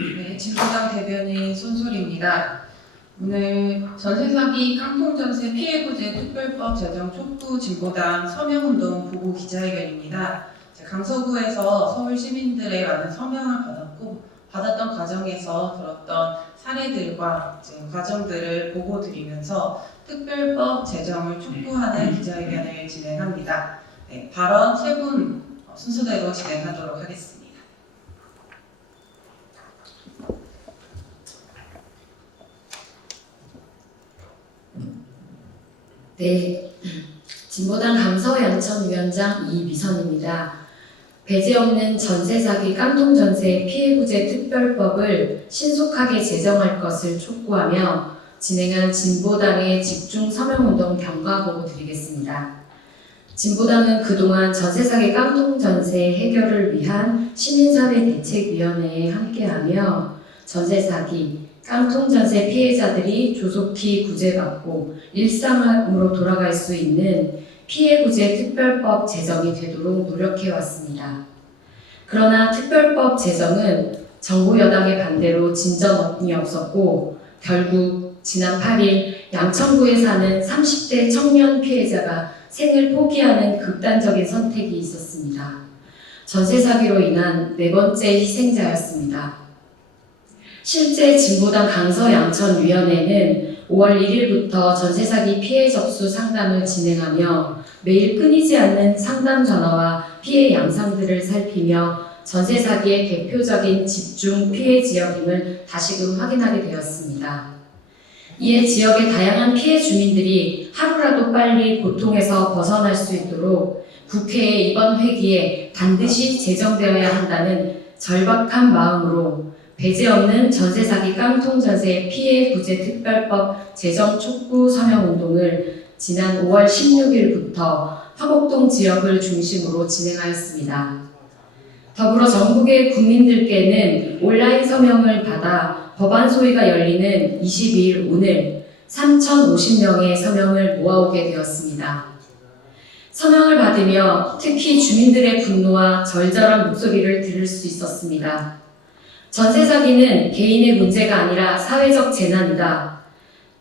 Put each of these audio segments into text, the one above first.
네, 진보당 대변인 손솔입니다. 오늘 전세사기 깡통전세 피해구제 특별법 제정 촉구 진보당 서명운동 보고 기자회견입니다. 강서구에서 서울 시민들의 많은 서명을 받았던 과정에서 들었던 사례들과 과정들을 보고 드리면서 특별법 제정을 촉구하는 기자회견을 진행합니다. 네, 발언 세 분 순서대로 진행하도록 하겠습니다. 네, 진보당 강서양천위원장 이미선입니다. 배제 없는 전세사기 깡통전세 피해구제 특별법을 신속하게 제정할 것을 촉구하며 진행한 진보당의 집중 서명운동 경과보고 드리겠습니다. 진보당은 그동안 전세사기 깡통전세 해결을 위한 시민사회대책위원회에 함께하며 전세사기, 깡통전세 피해자들이 조속히 구제받고 일상으로 돌아갈 수 있는 피해구제 특별법 제정이 되도록 노력해왔습니다. 그러나 특별법 제정은 정부 여당의 반대로 진전이 없었고 결국 지난 8일 양천구에 사는 30대 청년 피해자가 생을 포기하는 극단적인 선택이 있었습니다. 전세 사기로 인한 네 번째 희생자였습니다. 실제 진보당 강서양천위원회는 5월 1일부터 전세사기 피해 접수 상담을 진행하며 매일 끊이지 않는 상담 전화와 피해 양상들을 살피며 전세사기의 대표적인 집중 피해 지역임을 다시금 확인하게 되었습니다. 이에 지역의 다양한 피해 주민들이 하루라도 빨리 고통에서 벗어날 수 있도록 국회의 이번 회기에 반드시 제정되어야 한다는 절박한 마음으로 배제 없는 전세사기 깡통전세 피해구제 특별법 제정 촉구 서명운동을 지난 5월 16일부터 화곡동 지역을 중심으로 진행하였습니다. 더불어 전국의 국민들께는 온라인 서명을 받아 법안 소위가 열리는 22일 오늘 3,050명의 서명을 모아오게 되었습니다. 서명을 받으며 특히 주민들의 분노와 절절한 목소리를 들을 수 있었습니다. 전세 사기는 개인의 문제가 아니라 사회적 재난이다.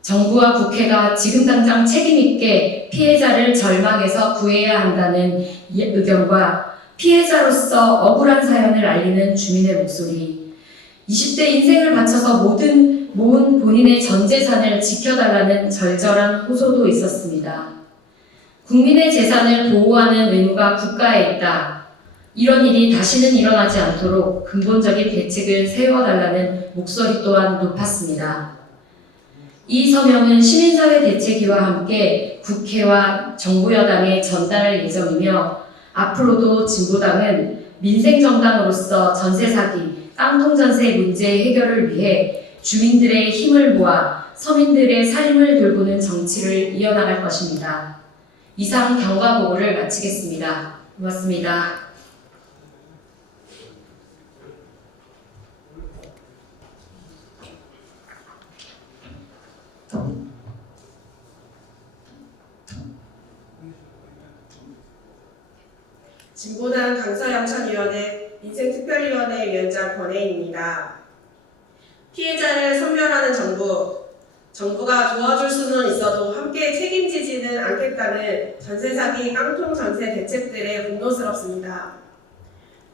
정부와 국회가 지금 당장 책임있게 피해자를 절망에서 구해야 한다는 의견과 피해자로서 억울한 사연을 알리는 주민의 목소리, 20대 인생을 바쳐서 모은 본인의 전 재산을 지켜달라는 절절한 호소도 있었습니다. 국민의 재산을 보호하는 의무가 국가에 있다. 이런 일이 다시는 일어나지 않도록 근본적인 대책을 세워달라는 목소리 또한 높았습니다. 이 서명은 시민사회대책위와 함께 국회와 정부 여당에 전달할 예정이며 앞으로도 진보당은 민생정당으로서 전세사기, 깡통전세 문제 해결을 위해 주민들의 힘을 모아 서민들의 삶을 돌보는 정치를 이어나갈 것입니다. 이상 경과보고를 마치겠습니다. 고맙습니다. 진보당 강서양천위원회 민생특별위원회 위원장 권혜인입니다. 피해자를 섬멸하는 정부가 도와줄 수는 있어도 함께 책임지지는 않겠다는 전세사기 깡통전세 대책들에 분노스럽습니다.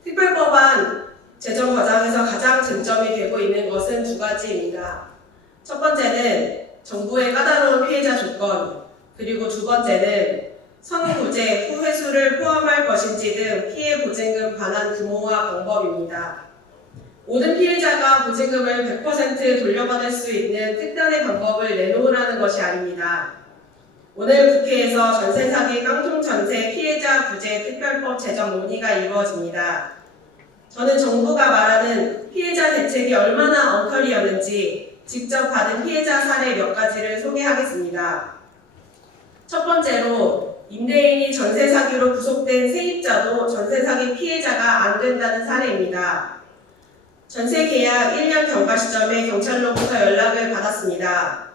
특별법안 제정 과정에서 가장 쟁점이 되고 있는 것은 두 가지입니다. 첫 번째는 정부의 까다로운 피해자 조건, 그리고 두 번째는 선구제, 후회수를 포함할 것인지 등 피해 보증금 반환 규모와 방법입니다. 모든 피해자가 보증금을 100% 돌려받을 수 있는 특단의 방법을 내놓으라는 것이 아닙니다. 오늘 국회에서 전세사기 깡통전세 피해자 구제 특별법 제정 논의가 이루어집니다. 저는 정부가 말하는 피해자 대책이 얼마나 엉터리였는지 직접 받은 피해자 사례 몇 가지를 소개하겠습니다. 첫 번째로 임대인이 전세 사기로 구속된 세입자도 전세 사기 피해자가 안 된다는 사례입니다. 전세 계약 1년 경과 시점에 경찰로부터 연락을 받았습니다.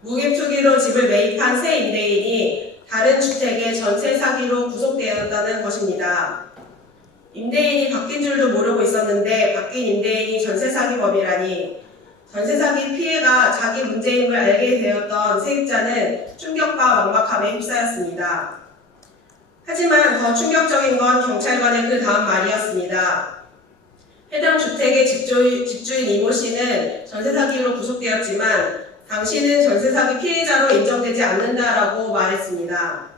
무기초기로 집을 매입한 새 임대인이 다른 주택의 전세 사기로 구속되었다는 것입니다. 임대인이 바뀐 줄도 모르고 있었는데 바뀐 임대인이 전세사기법이라니. 전세사기 피해가 자기 문제임을 알게 되었던 세입자는 충격과 막막함에 휩싸였습니다. 하지만 더 충격적인 건 경찰관의 그 다음 말이었습니다. 해당 주택의 집주인 이모 씨는 전세사기로 구속되었지만 당신은 전세사기 피해자로 인정되지 않는다라고 말했습니다.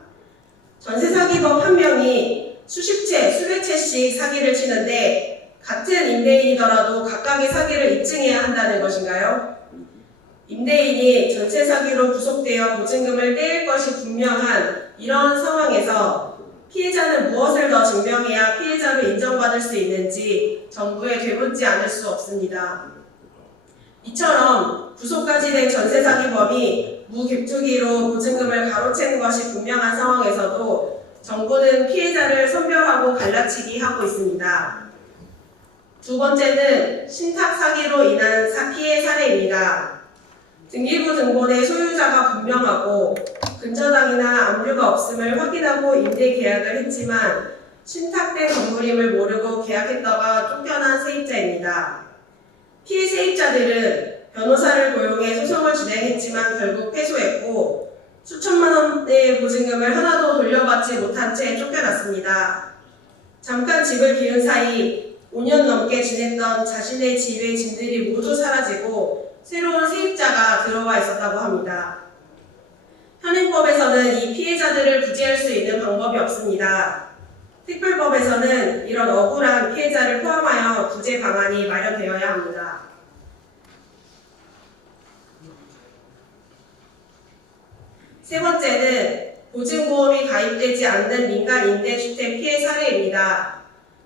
전세사기법 한 명이 수십 채, 수백 채씩 사기를 치는데 같은 임대인이더라도 각각의 사기를 입증해야 한다는 것인가요? 임대인이 전세사기로 구속되어 보증금을 떼일 것이 분명한 이런 상황에서 피해자는 무엇을 더 증명해야 피해자로 인정받을 수 있는지 정부에 되묻지 않을 수 없습니다. 이처럼 구속까지 된 전세사기범이 무격투기로 보증금을 가로챈 것이 분명한 상황에서도 정부는 피해자를 선별하고 갈라치기 하고 있습니다. 두 번째는 신탁사기로 인한 피해 사례입니다. 등기부 등본의 소유자가 분명하고 근저당이나 압류가 없음을 확인하고 임대 계약을 했지만 신탁된 건물임을 모르고 계약했다가 쫓겨난 세입자입니다. 피해 세입자들은 변호사를 고용해 소송을 진행했지만 결국 패소했고 수천만 원의 보증금을 하나도 돌려받지 못한 채 쫓겨났습니다. 잠깐 집을 비운 사이 5년 넘게 지냈던 자신의 집의 짐들이 모두 사라지고 새로운 세입자가 들어와 있었다고 합니다. 현행법에서는 이 피해자들을 구제할 수 있는 방법이 없습니다. 특별법에서는 이런 억울한 피해자를 포함하여 구제 방안이 마련되어야 합니다. 세 번째는 보증보험이 가입되지 않는 민간 임대주택 피해 사례입니다.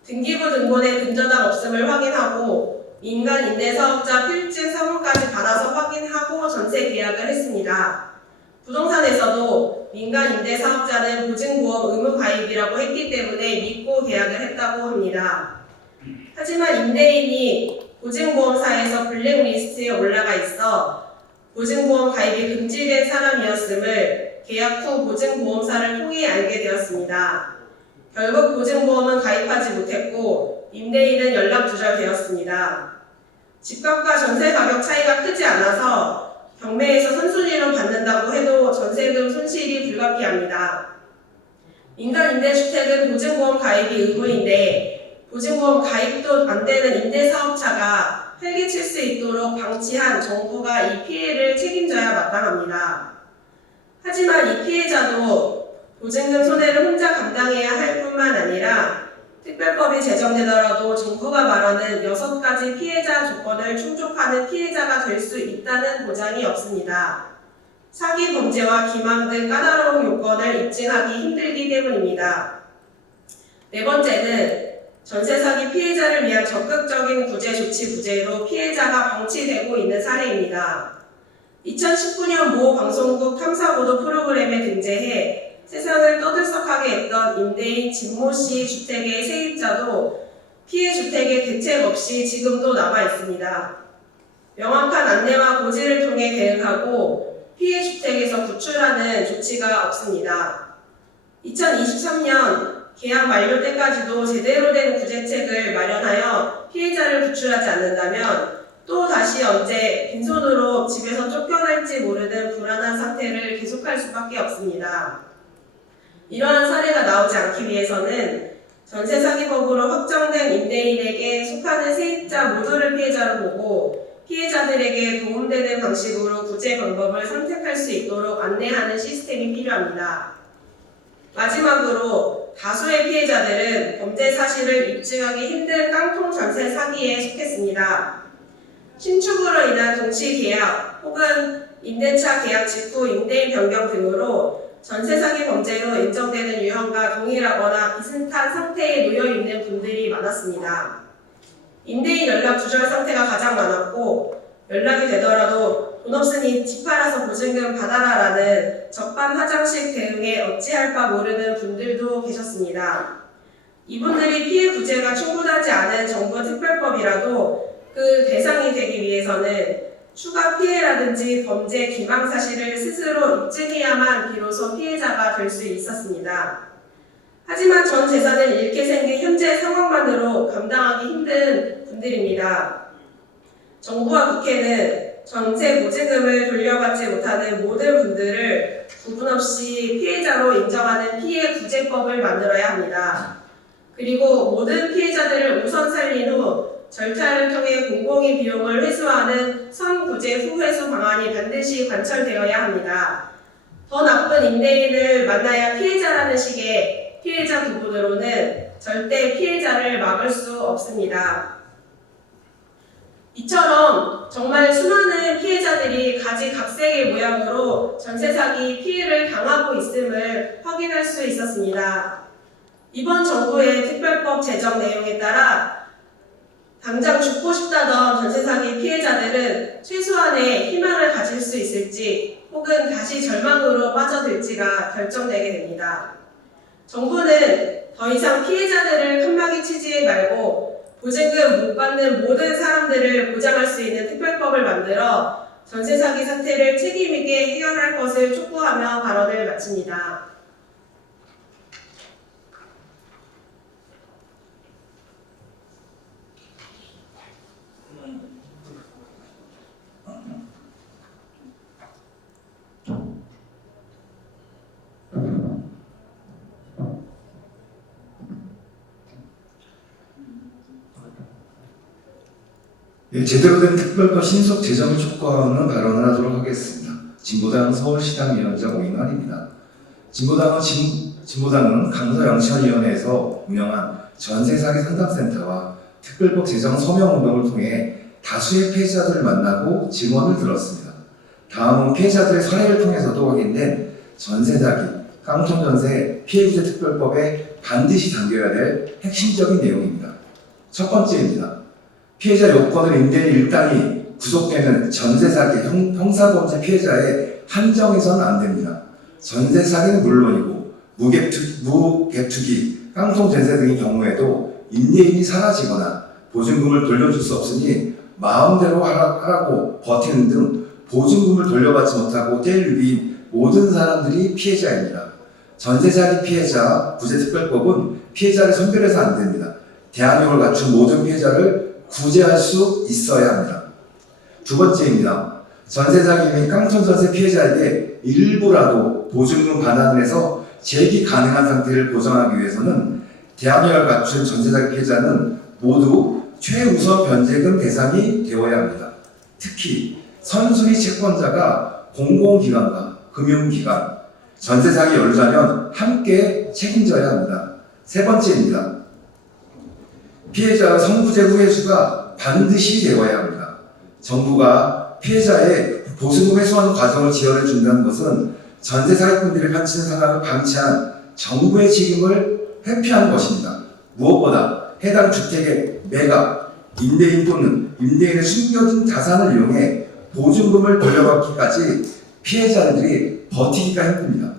등기부 등본에 근저당 없음을 확인하고 민간 임대사업자 필증 사본까지 받아서 확인하고 전세 계약을 했습니다. 부동산에서도 민간 임대사업자는 보증보험 의무 가입이라고 했기 때문에 믿고 계약을 했다고 합니다. 하지만 임대인이 보증보험사에서 블랙리스트에 올라가 있어 보증보험 가입이 금지된 사람이었음을 계약 후 보증보험사를 통해 알게 되었습니다. 결국 보증보험은 가입하지 못했고 임대인은 연락 두절되었습니다. 집값과 전세 가격 차이가 크지 않아서 경매에서 선순위로 받는다고 해도 전세금 손실이 불가피합니다. 민간 임대주택은 보증보험 가입이 의무인데 보증보험 가입도 안 되는 임대사업자가 활기칠 수 있도록 방치한 정부가 이 피해를 책임져야 마땅합니다. 하지만 이 피해자도 보증금 손해를 혼자 감당해야 할 뿐만 아니라 특별법이 제정되더라도 정부가 말하는 6가지 피해자 조건을 충족하는 피해자가 될 수 있다는 보장이 없습니다. 사기 범죄와 기망 등 까다로운 요건을 입증하기 힘들기 때문입니다. 네 번째는 전세 사기 피해자를 위한 적극적인 구제 조치 부재로 피해자가 방치되고 있는 사례입니다. 2019년 모 방송국 탐사보도 프로그램에 등재해 세상을 떠들썩하게 했던 임대인 진모 씨 주택의 세입자도 피해 주택에 대책 없이 지금도 남아 있습니다. 명확한 안내와 고지를 통해 대응하고 피해 주택에서 구출하는 조치가 없습니다. 2023년 계약 만료 때까지도 제대로 된 구제책을 마련하여 피해자를 구출하지 않는다면 또 다시 언제 빈손으로 집에서 쫓겨날지 모르는 불안한 상태를 계속할 수밖에 없습니다. 이러한 사례가 나오지 않기 위해서는 전세사기법으로 확정된 임대인에게 속하는 세입자 모두를 피해자로 보고 피해자들에게 도움되는 방식으로 구제 방법을 선택할 수 있도록 안내하는 시스템이 필요합니다. 마지막으로 다수의 피해자들은 범죄 사실을 입증하기 힘든 깡통 전세 사기에 속했습니다. 신축으로 인한 동시 계약 혹은 임대차 계약 직후 임대인 변경 등으로 전세 사기 범죄로 인정되는 유형과 동일하거나 비슷한 상태에 놓여 있는 분들이 많았습니다. 임대인 연락 두절 상태가 가장 많았고 연락이 되더라도 돈 없으니 집 팔아서 보증금 받아라라는 적반하장식 대응에 어찌할 바 모르는 분들도 계셨습니다. 이분들이 피해 구제가 충분하지 않은 정부 특별법이라도 그 대상이 되기 위해서는 추가 피해라든지 범죄 기망 사실을 스스로 입증해야만 비로소 피해자가 될 수 있었습니다. 하지만 전 재산을 잃게 생긴 현재 상황만으로 감당하기 힘든 분들입니다. 정부와 국회는 전세 보증금을 돌려받지 못하는 모든 분들을 구분 없이 피해자로 인정하는 피해구제법을 만들어야 합니다. 그리고 모든 피해자들을 우선 살린 후 절차를 통해 공공의 비용을 회수하는 선구제 후회수 방안이 반드시 관철되어야 합니다. 더 나쁜 임대인을 만나야 피해자라는 식의 피해자 구분으로는 절대 피해자를 막을 수 없습니다. 이처럼 정말 수많은 피해자들이 가지각색의 모양으로 전세 사기 피해를 당하고 있음을 확인할 수 있었습니다. 이번 정부의 특별법 제정 내용에 따라 당장 죽고 싶다던 전세 사기 피해자들은 최소한의 희망을 가질 수 있을지 혹은 다시 절망으로 빠져들지가 결정되게 됩니다. 정부는 더 이상 피해자들을 칸막이 치지 말고 보증금 못 받는 모든 사람들을 보장할 수 있는 특별법을 만들어 전세 사기 사태를 책임있게 해결할 것을 촉구하며 발언을 마칩니다. 예, 제대로 된 특별법 신속 제정을 촉구하는 발언을 하도록 하겠습니다. 진보당 서울시당 위원장 오인환입니다. 진보당은 강서영시원위원회에서 운영한 전세사기 상담센터와 특별법 제정 서명운동을 통해 다수의 피해자들을 만나고 증언을 들었습니다. 다음은 피해자들의 사례를 통해서도 확인된 전세사기, 깡통전세 피해구제 특별법에 반드시 담겨야 될 핵심적인 내용입니다. 첫 번째입니다. 피해자 요건을 임대인 일당이 구속되는 전세사기 형사범죄 피해자에 한정해서는 안 됩니다. 전세사기는 물론이고 무갭투기, 깡통전세 등의 경우에도 임대인이 사라지거나 보증금을 돌려줄 수 없으니 마음대로 하라고 버티는 등 보증금을 돌려받지 못하고 뗄 위인 모든 사람들이 피해자입니다. 전세사기 피해자 구제특별법은 피해자를 선별해서 안 됩니다. 대항력을 갖춘 모든 피해자를 구제할 수 있어야 합니다. 두 번째입니다. 전세사기 및 깡통전세 피해자에게 일부라도 보증금 반환을 해서 재기 가능한 상태를 보장하기 위해서는 대항력을 갖춘 전세사기 피해자는 모두 최우선 변제금 대상이 되어야 합니다. 특히 선순위 채권자가 공공기관과 금융기관, 전세사기 연루자면 함께 책임져야 합니다. 세 번째입니다. 피해자 선구제 후회수가 반드시 되어야 합니다. 정부가 피해자의 보증금 회수하는 과정을 지원해 준다는 것은 전세 사기꾼들이 펼치는 상황을 방치한 정부의 책임을 회피하는 것입니다. 무엇보다 해당 주택의 매각, 임대인 또는 임대인의 숨겨진 자산을 이용해 보증금을 돌려받기까지 피해자들이 버티기가 힘듭니다.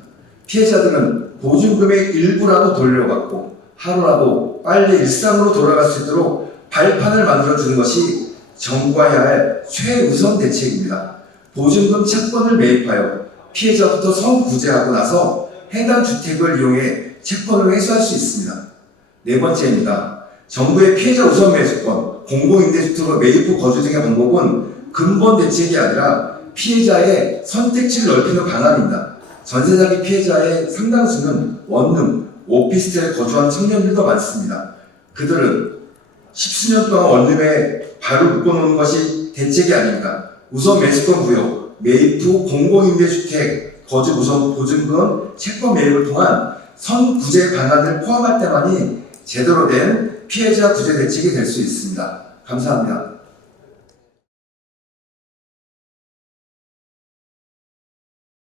피해자들은 보증금의 일부라도 돌려받고 하루라도 빨리 일상으로 돌아갈 수 있도록 발판을 만들어주는 것이 정부가 해야 할 최우선 대책입니다. 보증금 채권을 매입하여 피해자부터 선구제하고 나서 해당 주택을 이용해 채권을 회수할 수 있습니다. 네 번째입니다. 정부의 피해자 우선 매수권, 공공임대주택으로 매입 후 거주 등의 방법은 근본 대책이 아니라 피해자의 선택지를 넓히는 방안입니다. 전세사기 피해자의 상당수는 원룸, 오피스텔에 거주한 청년들도 많습니다. 그들은 십수년 동안 원룸에 발을 묶어놓는 것이 대책이 아닙니다. 우선 매수권 부여, 매입 후 공공임대주택 거주 우선 보증금 채권 매입을 통한 선구제 방안을 포함할 때만이 제대로 된 피해자 구제 대책이 될 수 있습니다. 감사합니다.